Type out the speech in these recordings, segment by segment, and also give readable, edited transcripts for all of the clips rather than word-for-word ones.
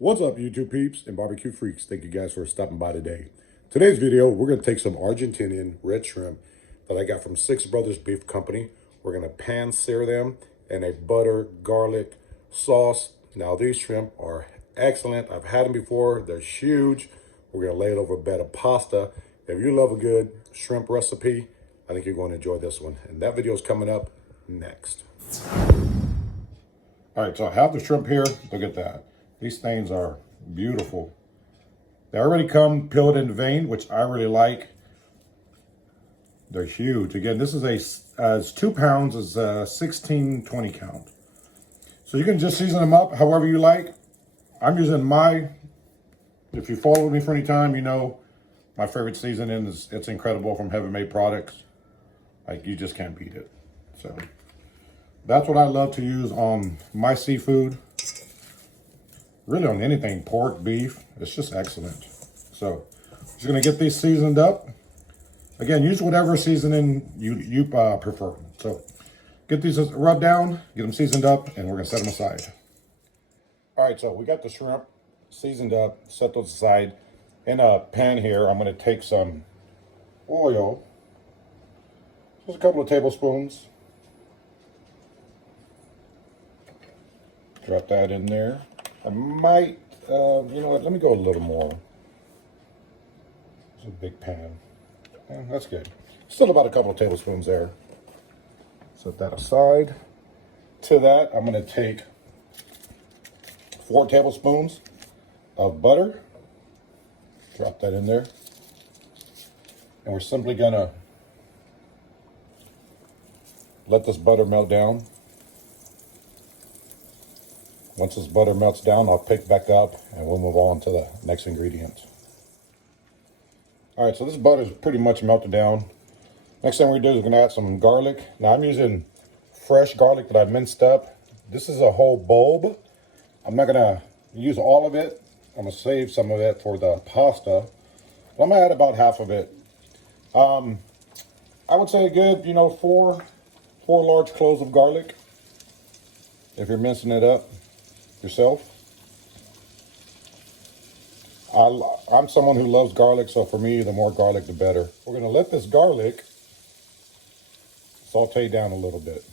What's up, YouTube peeps and barbecue freaks? Thank you guys for stopping by today. Today's video, we're going to take some Argentinian red shrimp that I got from Six Brothers Beef Company. We're going to pan sear them in a butter garlic sauce. Now, these shrimp are excellent. I've had them before. They're huge. We're going to lay it over a bed of pasta. If you love a good shrimp recipe, I think you're going to enjoy this one. And that video is coming up next. All right, so I have the shrimp here. Look at that. These things are beautiful. They already come peeled in vein, which I really like. They're huge. Again, this is it's 2 pounds, is 16-20 count. So you can just season them up however you like. I'm using if you followed me for any time, you know my favorite seasoning is It's Incredible from Heaven Made Products. Like, you just can't beat it. So that's what I love to use on my seafood. Really on anything, pork, beef, it's just excellent. So, just gonna get these seasoned up. Again, use whatever seasoning you prefer. So, get these rubbed down, get them seasoned up, and we're gonna set them aside. All right, so we got the shrimp seasoned up, set those aside. In a pan here, I'm gonna take some oil, just a couple of tablespoons. Drop that in there. I might, you know what, let me go a little more. It's a big pan. Yeah, that's good. Still about a couple of tablespoons there. Set that aside. To that, I'm going to take 4 tablespoons of butter. Drop that in there. And we're simply going to let this butter melt down. Once this butter melts down, I'll pick back up and we'll move on to the next ingredient. All right, so this butter is pretty much melted down. Next thing we're gonna do is we're gonna add some garlic. Now I'm using fresh garlic that I've minced up. This is a whole bulb. I'm not gonna use all of it. I'm gonna save some of it for the pasta. But I'm gonna add about half of it. I would say a good, four large cloves of garlic if you're mincing it up yourself. I'm someone who loves garlic, so for me, the more garlic, the better. We're going to let this garlic saute down a little bit.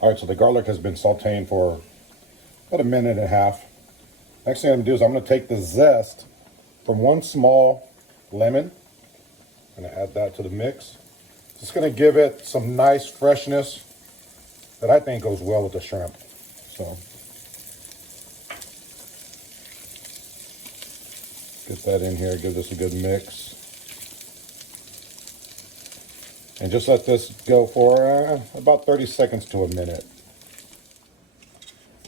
All right, so the garlic has been sauteing for about a minute and a half. Next thing I'm going to do is I'm going to take the zest from 1 small lemon. I'm going to add that to the mix. Just going to give it some nice freshness that I think goes well with the shrimp. So get that in here, give this a good mix. And just let this go for about 30 seconds to a minute.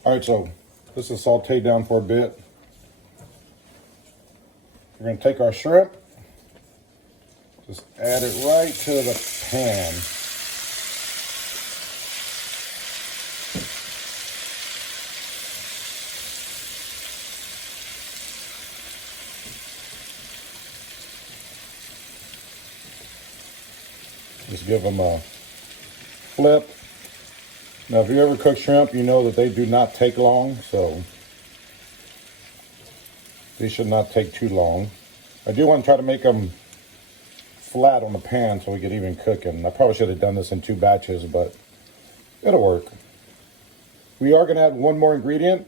All right, so this is sauteed down for a bit. We're gonna take our shrimp, just add it right to the pan. Just give them a flip. Now, if you ever cook shrimp, you know that they do not take long, so these should not take too long. I do want to try to make them flat on the pan so we get even cooking. I probably should have done this in 2 batches, but it'll work. We are going to add one more ingredient,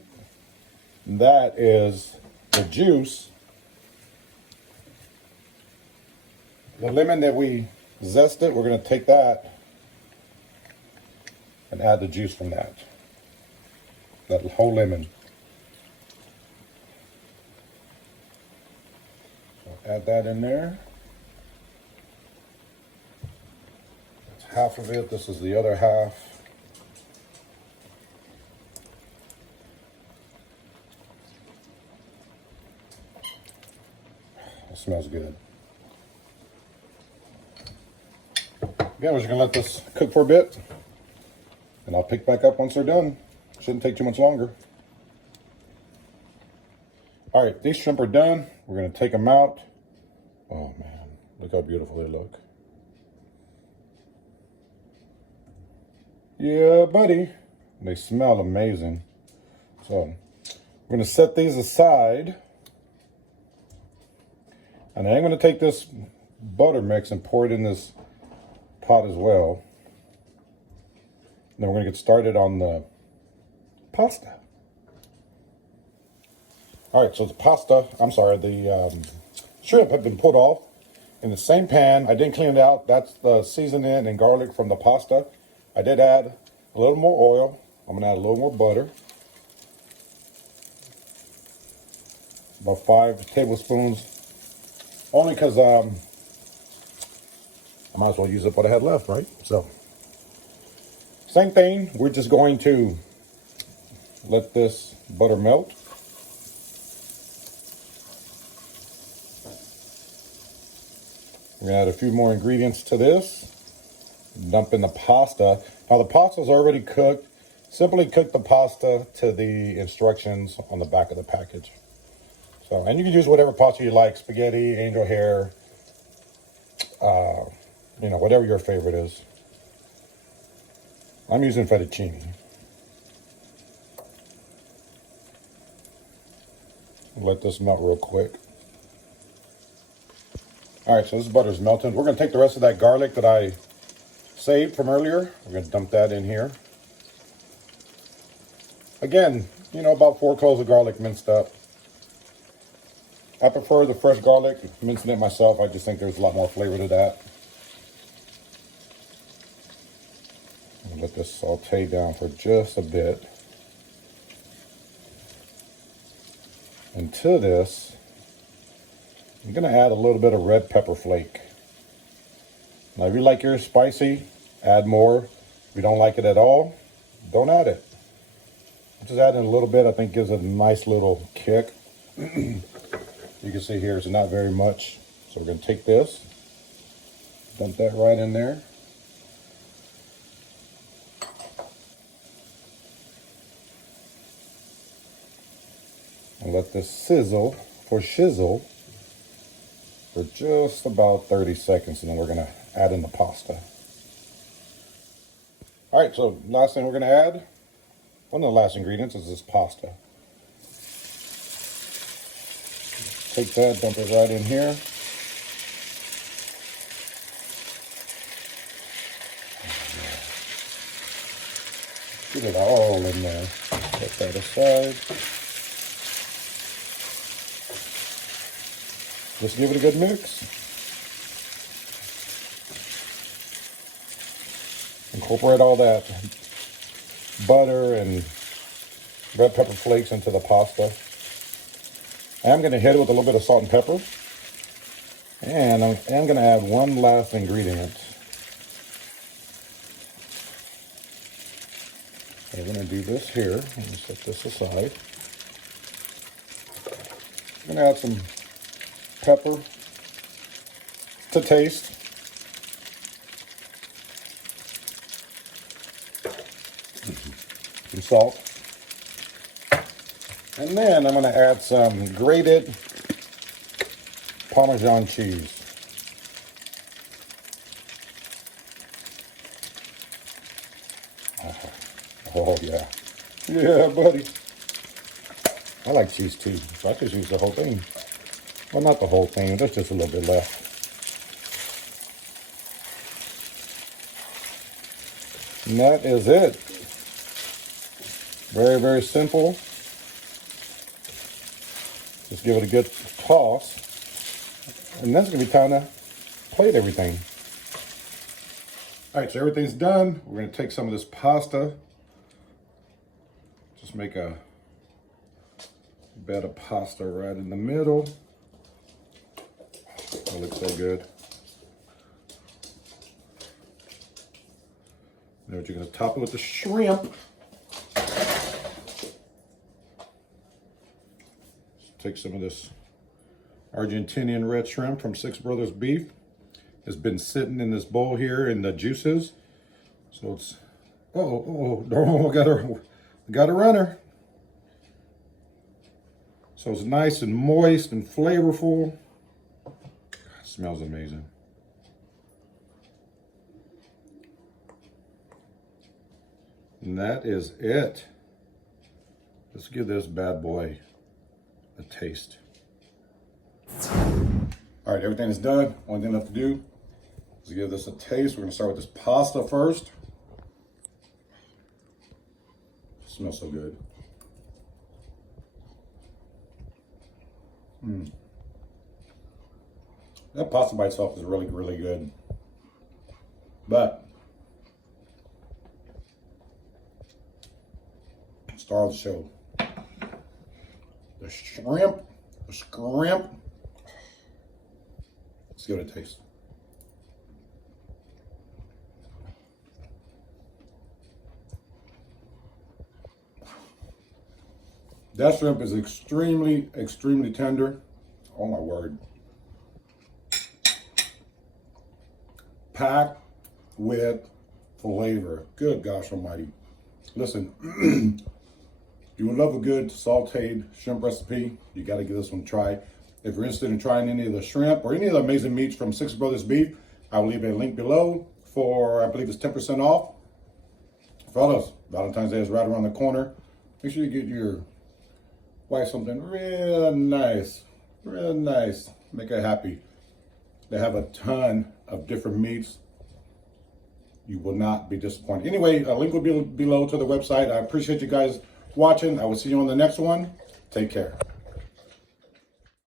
and that is the juice. The lemon that we zested, we're going to take that and add the juice from that whole lemon. So add that in there. That's half of it. This is the other half. It smells good. Again, we're just gonna let this cook for a bit, and I'll pick back up once they're done. Shouldn't take too much longer. All right, these shrimp are done. We're gonna take them out. Oh man, look how beautiful they look. Yeah, buddy. They smell amazing. So we're gonna set these aside. And I'm gonna take this butter mix and pour it in this pot as well. Then we're gonna get started on the pasta. All right, so the shrimp have been pulled off in the same pan. I didn't clean it out. That's the seasoning and garlic from the pasta. I did add a little more oil. I'm gonna add a little more butter. About 5 tablespoons. Only because I might as well use up what I had left, right? So, same thing. We're just going to let this butter melt. We're gonna add a few more ingredients to this. Dump in the pasta. Now the pasta is already cooked. Simply cook the pasta to the instructions on the back of the package. So, and you can use whatever pasta you like, spaghetti, angel hair, you know, whatever your favorite is. I'm using fettuccine. Let this melt real quick. All right, so this butter's melted. We're gonna take the rest of that garlic that I saved from earlier. We're gonna dump that in here. Again, you know, about 4 cloves of garlic minced up. I prefer the fresh garlic, mincing it myself. I just think there's a lot more flavor to that. Let this saute down for just a bit. And to this, I'm gonna add a little bit of red pepper flake. Now, if you like yours spicy, add more. If you don't like it at all, don't add it. Just adding a little bit, I think, gives it a nice little kick. You can see here, it's not very much. So we're gonna take this, dump that right in there. And let this sizzle for just about 30 seconds, and then we're gonna add in the pasta. All right, so last thing we're gonna add, one of the last ingredients is this pasta. Take that, dump it right in here. Get it all in there. Set that aside. Just give it a good mix. Incorporate all that butter and red pepper flakes into the pasta. I'm going to hit it with a little bit of salt and pepper. And I'm going to add one last ingredient. I'm going to do this here. Let me set this aside. I'm going to add some pepper to taste. Some salt. And then I'm going to add some grated Parmesan cheese. Oh, yeah. Yeah, buddy. I like cheese too, so I just use the whole thing. Well, not the whole thing. There's just a little bit left. And that is it. Very, very simple. Just give it a good toss. And then it's going to be time to plate everything. All right, so everything's done. We're going to take some of this pasta. Just make a bed of pasta right in the middle. That looks so good. Now you're going to top it with the shrimp. Take some of this Argentinian red shrimp from Six Brothers Beef. It's been sitting in this bowl here in the juices. So it's, got a runner. So it's nice and moist and flavorful. God, it smells amazing. And that is it. Let's give this bad boy a taste. All right, everything is done. Only thing left to do is give this a taste. We're gonna start with this pasta first. It smells so good. That pasta by itself is really, really good. But star of the show, the shrimp. Let's give it a taste. That shrimp is extremely, extremely tender. Oh my word. Packed with flavor. Good gosh almighty. Listen, if you would love a good sauteed shrimp recipe, you got to give this one a try. If you're interested in trying any of the shrimp or any of the amazing meats from Six Brothers Beef, I will leave a link below for, I believe it's 10% off. Fellas, Valentine's Day is right around the corner. Make sure you get your wife something real nice, make her happy. They have a ton of different meats. You will not be disappointed. Anyway, a link will be below to the website. I appreciate you guys watching. I will see you on the next one. Take care.